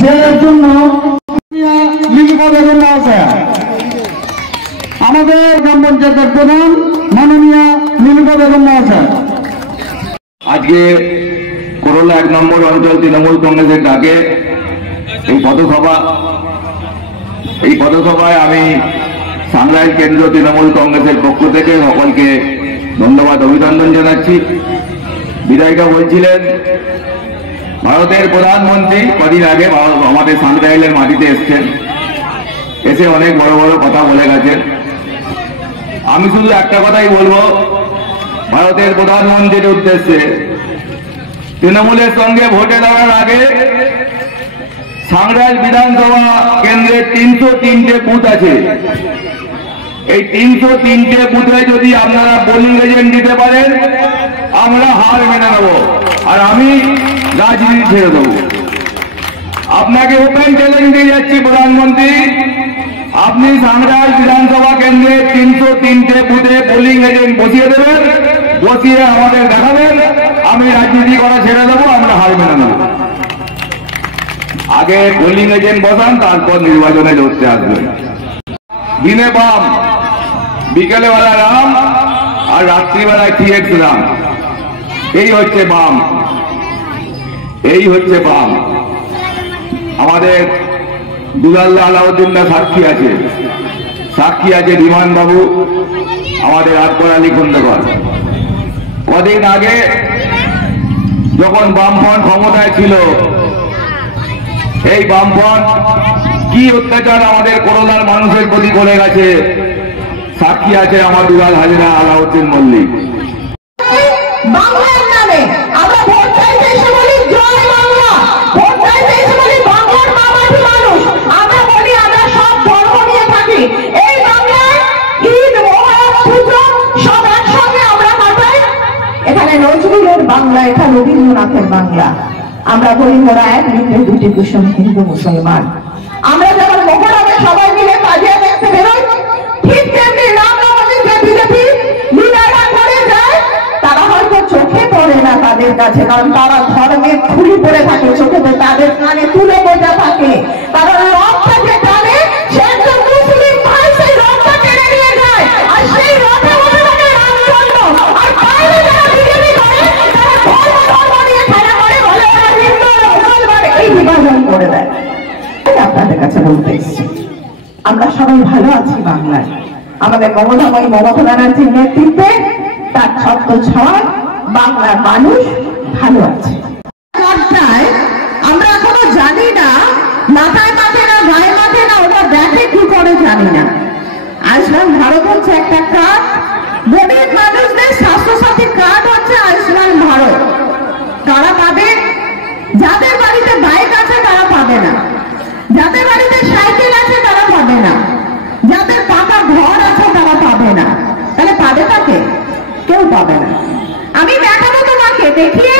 ছেলের জন্য লিখিকা বেগম মহাশয়া, আমাদের গ্রাম পঞ্চায়েতের প্রধান মাননীয় লিখিকা বেগম মহাশয়া। আজকে করোলা 1 নম্বর অঞ্চল তৃণমূল কংগ্রেসের ডাকে এই পথসভায় আমি সাংরাইল কেন্দ্র তৃণমূল কংগ্রেসের পক্ষ থেকে সকলকে ধন্যবাদ অভিনন্দন জানাচ্ছি। বিধায়িকা বলছিলেন ভারতের প্রধানমন্ত্রী কদিন আগে আমাদের সাংরাইলের মাটিতে এসছেন, এসে অনেক বড় বড় কথা বলে গেছেন। আমি শুধু একটা কথাই বলবো ভারতের প্রধানমন্ত্রীর উদ্দেশ্যে, তৃণমূলের সঙ্গে ভোটে দাঁড়ার আগে সাংরাইল বিধানসভা কেন্দ্রের 303টে বুথ আছে। এই 303টে বুথে যদি আপনারা পোলিং এজেন্ট দিতে পারেন আমরা হার মেনে নেব, আর আমি রাজনীতি ছেড়ে দেব। আপনাকে ওপেন চ্যালেঞ্জ দিয়ে যাচ্ছি প্রধানমন্ত্রী, আপনি সাংরাইল বিধানসভা কেন্দ্রে 303টে বুথে পোলিং এজেন্ট বসিয়ে দেবেন, বসিয়ে আমাদের দেখাবেন, আমি রাজনীতি করা ছেড়ে দেবো, আমরা হার মেনে নেব। আগে পোলিং এজেন্ট বসান, তারপর নির্বাচনে লড়তে আসবেন। দিনে বাম, বিকেলে বেলা রাম, আর রাত্রিবেলায় TX রাম। এই হচ্ছে বাম, এই হচ্ছে বাম। আমাদের দুলাল আলাউদ্দিনরা সাক্ষী আছে বিমান বাবু, আমাদের আকবর আলী খন্দকার। কদিন আগে যখন বামফ্রন্ট ক্ষমতায় ছিল, এই বামফ্রন্ট কি অত্যাচার আমাদের করোনার মানুষের প্রতি করে গেছে, সাক্ষী আছে আমার দুলাল হাজিরা আলাউদ্দিন মল্লিক। বাংলার নামে আমরা ভোট চাইতে এসে বলি জয় বাংলা, ভোট চাইতে এসে বলি বাংলার মামাটি মানুষ। আমরা বলি আমরা সব ধর্ম নিয়ে থাকি। এই বাংলায় ঈদ, মহরম, পুজো সব একসঙ্গে আমরা কাটাই। এখানে নজরুলের বাংলা, এটা রবীন্দ্রনাথের বাংলা। আমরা বলি মোরা এক বৃন্দের দুটি কুসুম, হিন্দু মুসলমান। আমরা যখন মহরমে সবাই মিলে কাজিয়া দেখতে বেরোই, ঠিক তেমনি রামনবমীর যে বিজেপি লিডাররা করে যায়, তারা হয়তো চোখে পড়ে না তাদের কাছে, কারণ তারা ধর্মের খুলি পড়ে থাকে চোখেতে, তাদের কানে তুলে বোঝা থাকে। কারণ রথটা যে টানে সে একজন মুসলিম ভাই, সেই রথটা টেনে নিয়ে যায়, আর সেই রথে বসে থাকে রামচন্দ্র। আর বাইরে যারা বিজেপি করে তারা ধর্ম নিয়ে খেলা করে, বলে ওরা হিন্দু মুসলমান, এই বিভাজন করে দেয়। আপনাদের কাছে বলতে এসেছি আমরা সবাই ভালো আছি বাংলায়। আমাদের মমতাময়ী মমতা ব্যানার্জির নেতৃত্বে তার ছত্রছায়ায় বাংলার মানুষ ভালো আছে। আমরা এখনো জানি না, মাথায় মাঠে না গায়ে মাঠে না, ওটা দেখে কি করে জানি না। আয়ুষ্মান ভারত হচ্ছে একটা কার্ড, গরিব মানুষদের স্বাস্থ্যসাথী কার্ড হচ্ছে আয়ুষ্মান ভারত। তারা পাবে, যাদের বাড়িতে বাইক আছে তারা পাবে না, যাদের বাড়িতে সাইকেল আছে তারা পাবে না, যাদের পাকা ঘর আছে তারা পাবে না। তাহলে পাবে তাকে? কেউ পাবে না। আমি দেখাবো তোমাকে, দেখিয়ে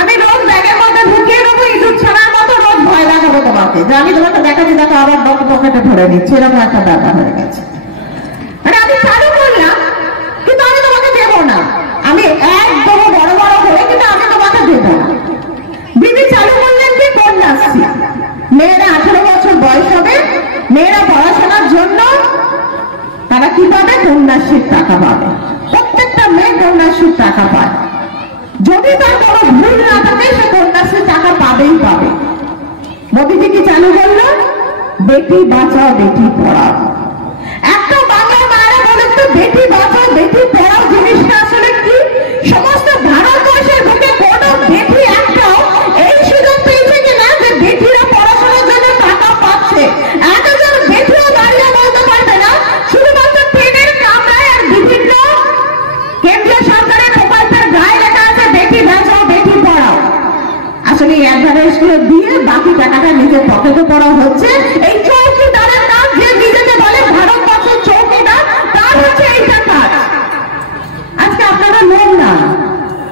আমি রোজ ব্যাগের মধ্যে ঢুকিয়ে দেবো ইঁদুর ছাড়ার মতো, রোজ ভয় লাগাবো তোমাকে যে আমি তোমাকে দেখাচ্ছি, দেখো আবার পকেটে ধরে নিচ্ছি, এরকম একটা ব্যাপার হয়ে গেছে। মানে আমি চালু করলাম কিন্তু আমি তোমাকে দেবো না, আমি একদম বড় বড় করে, কিন্তু আমি তোমাকে দেবো না। দিদি চালু করলেন কি কন্যাশ্রী, মেয়েরা 18 বছর বয়স হবে, মেয়েরা পড়াশোনার জন্য তারা কি পাবে? কন্যাশ্রীর টাকা পাবে। প্রত্যেকটা মেয়ে কন্যাশ্রীর টাকা পায়, যদি তার কোনো ভুল না থাকে সে কন্যাশ্রীর টাকা পাবেই পাবে। মোদীজি কি চালু করলো? বেটি বাঁচাও বেটি পড়াও। একটা বাংলা মায়েরা বলেন তো, বেটি বাঁচাও বেটি পড়াও জিনিসটা আসলে কি? সমস্ত ভারতবর্ষের বুকে কোনো বেটি একটাও এই সুযোগ পেয়েছে কিনা যে বেটিরা পড়াশোনার জন্য টাকা পাচ্ছে? একজন বেটিও দাঁড়িয়ে বলতে পারবে না, শুধুমাত্র ট্রেনের কামরায় আর বিভিন্ন কেন্দ্রীয় সরকারের প্রকল্পের গায়ে লেখা আছে বেটি বাঁচাও বেটি পড়াও। আসলে অ্যাডভান্টেজ গুলো দিয়ে বাকি টাকাটা নিজের পকেটে পড়া হচ্ছে। এই চৌকিদারের কাজ, যে নিজেকে বলে ভারতবর্ষের চৌকিদার, তার হচ্ছে এইটা কাজ। আজকে আপনারা লোন না,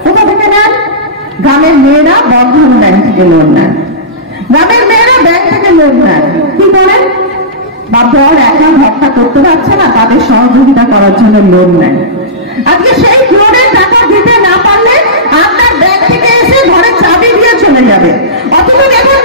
কোথা থেকে নেন? গ্রামের মেয়েরা বন্ধন ব্যাংক থেকে লোন নেন, গ্রামের মেয়েরা ব্যাংক থেকে লোন নেন। কি করেন? বা বর একা ভর্তা করতে পারছে না, তাদের সহযোগিতা করার জন্য লোন নেন। আজকে সেই লোনের টাকা দিতে না পারলে আপনার ব্যাংক থেকে এসে ঘরে চাবি দিয়ে চলে যাবে। অথবা দেখুন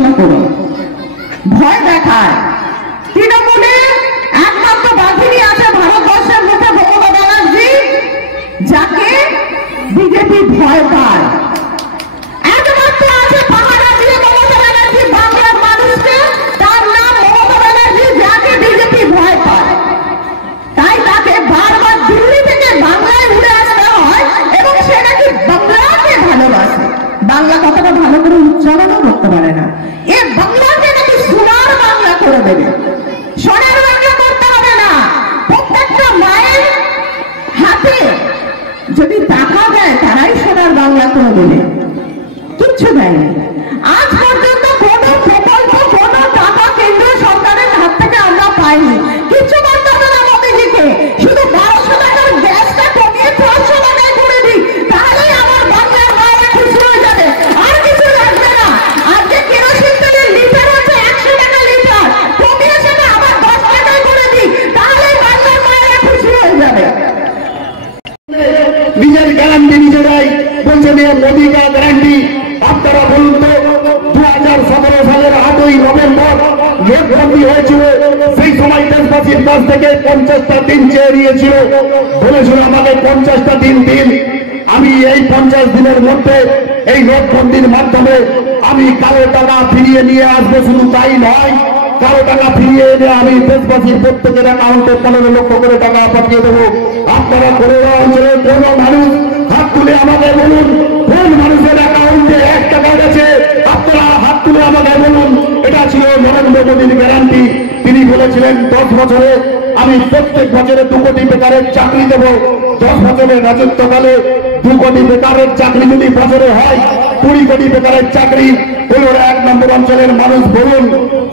প্রশ্ন করুন। ভয় দেখায়। তৃণমূলের একমাত্র বাহিনী আছে ভারতবর্ষের মুখে মমতা ব্যানার্জি, যাকে বিজেপি ভয় পায়। একমাত্র আছে পাহারা দিয়ে মমতা ব্যানার্জি বাংলার মানুষকে, তার নাম মমতা ব্যানার্জি, যাকে বিজেপি ভয় পায়। তাই তাকে বারবার দিল্লি থেকে বাংলায় উড়ে আসতে হয় এবং সে নাকি বাংলাকে ভালোবাসে। বাংলা কথাটা ভালো করে উচ্চারণও করতে পারে না। এ বাংলাকে নাকি সোনার বাংলা করে দেবে। সোনার বাংলা করতে হবে না। প্রত্যেকটা মায়ের হাতে যদি টাকা দেয় তারাই সোনার বাংলা করে দেবে। কিচ্ছু দেয়নি আজ পর্যন্ত। কোন প্রকল্প, কোন টাকা কেন্দ্র সরকারের হাত থেকে আমরা পাইনি। কিচ্ছু করতে হবে না মোদীজিকে। শুধু 1200 টাকার গ্যাসটা কমিয়ে 500 টাকায় করে দিই, তাহলেই আমার বাংলার মায়েরা খুশি হয়ে যাবে। আর কিছু লাগবে না। আজকে কেরোসিন তেলের লিটার হচ্ছে 100 টাকা লিটার, কমিয়ে সেটা আবার 10 টাকায় করে দিই, তাহলেই বাংলার মায়েরা খুশি হয়ে যাবে। নিজের গ্যারান্টি নিজেরাই বলছে নিয়ে মোদী কা গ্যারান্টি। আপনারা বলুন তো 2017 সালের 8ই নভেম্বর নোটবন্দি হয়েছিল, সেই সময় দেশবাসীর কাছ থেকে 50টা দিন চেয়ে নিয়েছিল, বলেছিল আমাকে 50টা দিন দিন। আমি এই 50 দিনের মধ্যে এই নোটবন্দির মাধ্যমে আমি কালো টাকা ফিরিয়ে নিয়ে আসবো। শুধু তাই নয়, কালো টাকা ফিরিয়ে এনে আমি দেশবাসীর প্রত্যেকের অ্যাকাউন্টে 15 লক্ষ করে টাকা পাঠিয়ে দেবো। আপনারা করোনা অঞ্চলের কোন মানুষ হাত তুলে আমাকে বলুন, কোন মানুষের অ্যাকাউন্টে 1 টাকা গেছে? আপনারা হাত তুলে আমাকে বলুন। এটা ছিল নরেন্দ্র মোদীর গ্যারান্টি। তিনি বলেছিলেন 10 বছরে আমি প্রত্যেক বছরে 2 কোটি বেকারের চাকরি দেব। 10 বছরের রাজত্বকালে 2 কোটি বেকারের চাকরি যদি বছরে হয়, 20 কোটি বেকারের চাকরি। ওর 1 নম্বর অঞ্চলের মানুষ বলুন,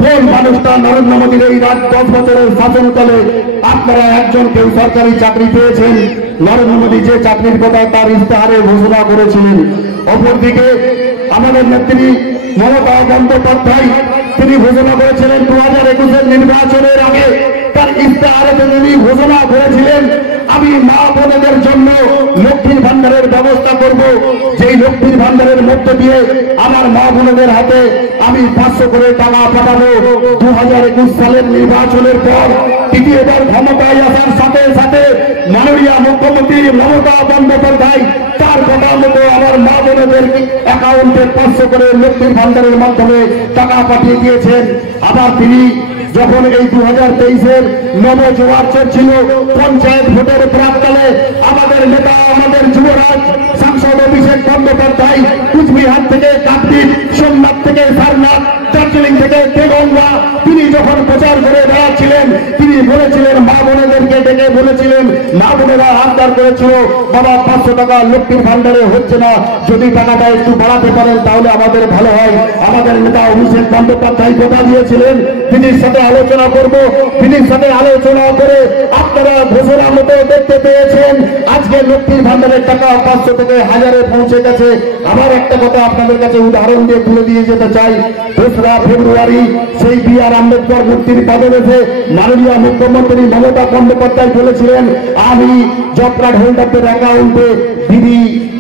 কোন মানুষটা নরেন্দ্র মোদীর এই 10 বছরের শাসনকালে আপনারা একজন কেউ সরকারি চাকরি পেয়েছেন? নরেন্দ্র মোদী যে চাকরির কথা তার ইস্তেহারে ঘোষণা করেছিলেন। অপরদিকে আমাদের নেত্রী মমতা বন্দ্যোপাধ্যায় তিনি ঘোষণা করেছিলেন 2021-এর নির্বাচনের আগে, তার ইস্তেহারে তিনি ঘোষণা করেছিলেন আমি মা বোনেদের জন্য লক্ষ্মীর ভান্ডারের ব্যবস্থা করব। যেই লক্ষ্মীর ভান্ডারের মধ্য দিয়ে আমার মা বোনেদের হাতে আমি 500 করে টাকা পাঠাবো। 2021 সালের নির্বাচনের পর তৃতীয়বার ক্ষমতায় আসার সাথে সাথে মাননীয় মুখ্যমন্ত্রী মমতা বন্দ্যোপাধ্যায় তার কথা মতো আমার মা বোনেদের অ্যাকাউন্টে 500 করে লক্ষ্মীর ভান্ডারের মাধ্যমে টাকা পাঠিয়ে দিয়েছেন। আবার তিনি যখন এই 2023-এর নব জোয়ার চলছিল, পঞ্চায়েত ভোটের প্রাককালে আমাদের নেতা, আমাদের যুবরাজ সাংসদ অভিষেক বন্দ্যোপাধ্যায় কুচবিহার থেকে কাকদ্বীপ, সোমনাথ থেকে সারনাথ, দার্জিলিং থেকে দেগঙ্গা, তিনি যখন প্রচার করে বেড়াচ্ছিলেন, তিনি বলেছিলেন মা বোনেদেরকে ডেকে বলেছিলেন, মা বোনেরা আবদার করেছিল বাবা 500 টাকা লক্ষ্মীর ভান্ডারে হচ্ছে না, যদি টাকাটা একটু বাড়াতে পারেন তাহলে আমাদের ভালো হয়। আমাদের নেতা অভিষেক বন্দ্যোপাধ্যায় কথা দিয়েছিলেন দিদির সাথে আলোচনা করব। দিদির সাথে আলোচনা করে আপনারা ঘোষণা মতো দেখতে পেয়েছেন আজকে লক্ষ্মীর ভান্ডারের টাকা 500 থেকে 1000-এ পৌঁছে গেছে। আবার একটা কথা আপনাদের কাছে উদাহরণ দিয়ে তুলে দিয়ে যেতে চাই। 2রা ফেব্রুয়ারি সেই বি.আর. আম্বেদকর মূর্তির পাদদেশে মাননীয় মুখ্যমন্ত্রী মমতা বন্দ্যোপাধ্যায় বলেছিলেন আমি জব কার্ড হোল্ডারদের অ্যাকাউন্টে দিদি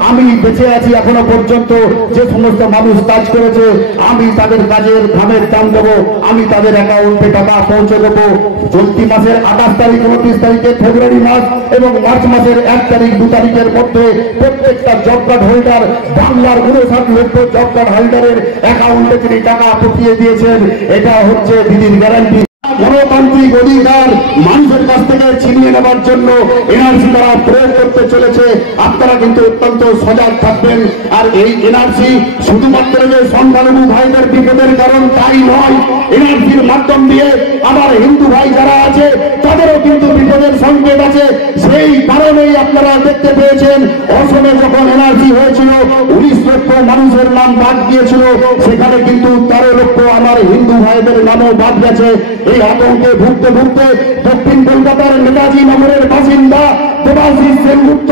আমি বেঁচে আছি এখনো পর্যন্ত, যে সমস্ত মানুষ কাজ করেছে আমি তাদের কাজের ঘামের দাম দেবো, আমি তাদের অ্যাকাউন্টে টাকা পৌঁছে দেবো। চলতি মাসের 28 তারিখ, 29 তারিখে ফেব্রুয়ারি মাস এবং মার্চ মাসের 1 তারিখ 2 তারিখের মধ্যে প্রত্যেকটা জব কার্ড হোল্ডার, বাংলার 59 লক্ষ জব কার্ড হোল্ডারের অ্যাকাউন্টে তিনি টাকা পাঠিয়ে দিয়েছেন। এটা হচ্ছে দিদির গ্যারান্টি। গণতান্ত্রিক অধিকার মানুষের কাছ থেকে ছিনিয়ে নেবার জন্য এনআরসি তারা প্রয়োগ করতে চলেছে। আপনারা কিন্তু অত্যন্ত সজাগ থাকবেন। আর এই এনআরসি শুধুমাত্র যে সংখ্যালঘু ভাইদের বিপদের কারণ তাই নয়, এনআরসির মাধ্যম দিয়ে আমার হিন্দু ভাই যারা আছে তাদেরও কিন্তু বিপদের সংকেত আছে। সেই কারণেই আপনারা দেখতে পেয়েছেন অসমে যখন এনআরসি হয়েছিল 19 লক্ষ মানুষের নাম বাদ দিয়েছিল, সেখানে কিন্তু 13 লক্ষ আমার হিন্দু ভাইদের নামও বাদ গেছে। এই আতঙ্কে ভুগতে ভুগতে দক্ষিণ কলকাতার নেতাজি নগরের বাসিন্দা দেবাশিস সেনগুপ্ত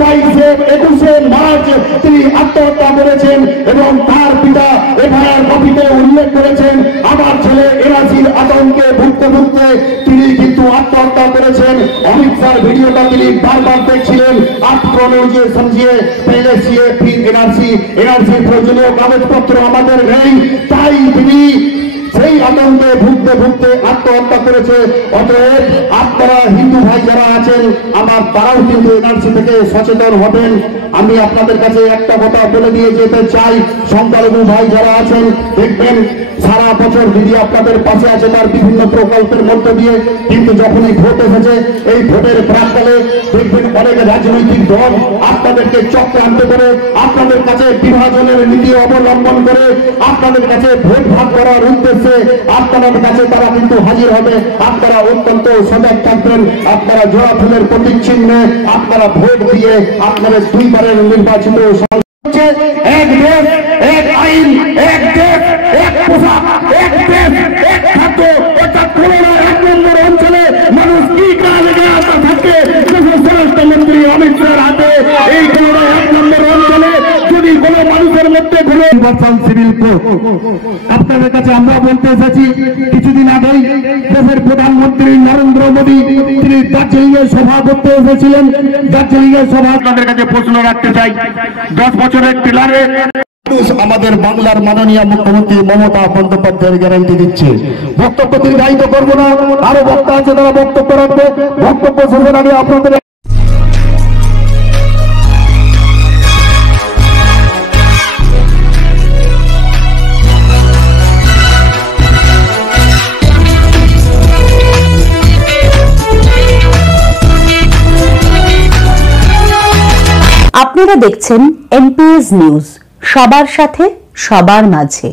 22-21 মার্চ তিনি আত্মহত্যা করেছেন এবং তার পিতা এফআইআর কপিতে উল্লেখ করেছেন আমার ছেলে এনআরসির আতঙ্কে ভুগতে ভুগতে তিনি কিন্তু আত্মহত্যা করেছেন। অমিত सर वीडियो का क्लिप बार-बार देखছিলেন आप क्रोनोलॉजी समझिए पहले सीए फिर एनआरसी প্রয়োজনীয় কাগজপত্র আমাদের নেই তাই তিনি সেই আতঙ্কে ভুগতে ভুগতে আত্মহত্যা করেছে। অতএব আপনারা হিন্দু ভাই যারা আছেন আমার তারাও কিন্তু এনআরসি থেকে সচেতন হবেন। আমি আপনাদের কাছে একটা কথা বলে দিয়ে যেতে চাই, সংখ্যালঘু ভাই যারা আছেন দেখবেন সারা বছর দিদি আপনাদের পাশে আছে তার বিভিন্ন প্রকল্পের মধ্য দিয়ে, কিন্তু যখনই ভোট এসেছে এই ভোটের প্রাককালে দেখবেন অনেক রাজনৈতিক দল আপনাদেরকে চক্রান্ত করে আপনাদের কাছে বিভাজনের নীতি অবলম্বন করে আপনাদের কাছে ভোট ভাগ করার উদ্দেশ্যে আপনাদের কাছে তারা কিন্তু হাজির হবে। আপনারা অত্যন্ত সজাগ থাকবেন। আপনারা জোড়া ফুলের প্রতীক চিহ্নে আপনারা ভোট দিয়ে আপনাদের দুইবারের নির্বাচিত এক দেশ এক আইন এক দেশ এক পোশাক এক দেশ এক খাদ্য অর্থাৎ করোনার 1 নম্বর অঞ্চলে মানুষ কি কাজে আসা থাকে দেশের স্বরাষ্ট্রমন্ত্রী অমিত শাহর হাতে এই করোনার 1 নম্বর অঞ্চলে যদি কোনো মানুষের মধ্যে কোনো নির্বাচন সিভিল কোড আপনাদের কাছে আমরা বলতে এসেছি। কিছুদিন আগেই দেশের প্রধানমন্ত্রী নরেন্দ্র মোদী তিনি দার্জিলিং এ সভা করতে এসেছিলেন। দার্জিলিং এ সভা আপনাদের কাছে প্রশ্ন রাখতে চাই, 10 বছরের টিলারে আমাদের বাংলার মাননীয় মুখ্যমন্ত্রী মমতা বন্দ্যোপাধ্যায়ের গ্যারান্টি দিচ্ছে। বক্তব্য দীর্ঘায়িত করবো না, আরো বক্তা আছে তারা বক্তব্য রাখবে। বক্তব্য শেষের আগে আপনাদের আপনারা দেখছেন এনপিএস নিউজ, সবার সাথে সবার মাঝে।